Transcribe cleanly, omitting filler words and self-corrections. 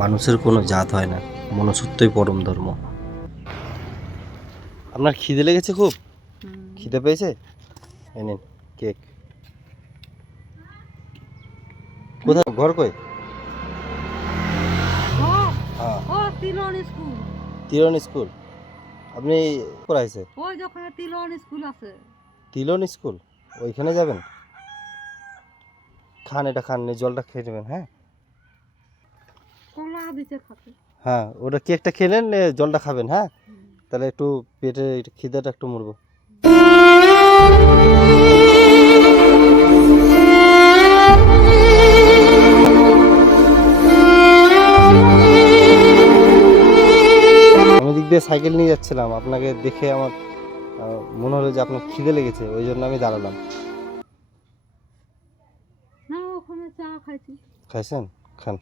মানুষের কোনো জাত হয় না, মনুষ্যত্বই পরম ধর্ম। আপনার খিদে লেগেছে খুব? খিদে পেয়েছে? এই নিন কেক। কোথায় ঘর কই? হ্যাঁ, তিলন স্কুল। আপনি পড়াইছে ওই যখন তিলন স্কুল আছে। তিলন স্কুল, ওইখানে যাবেন? খান, এটা খান, এই জলটা খেয়ে নেবেন। হ্যাঁ কলা দিতে খাতে। হ্যাঁ, ওটা কেকটা খেয়ে নেন, জলটা খাবেন। হ্যাঁ, তাহলে একটু পেটে খিদেটা একটু মরবো। আমি দিক দিয়ে সাইকেল নিয়ে যাচ্ছিলাম, আপনাকে দেখে আমার মনে হলো যে আপনার খিদে লেগেছে, ওই জন্য আমি দাঁড়ালাম। না ওখানে চা খাইছি। খাইছেন? খান।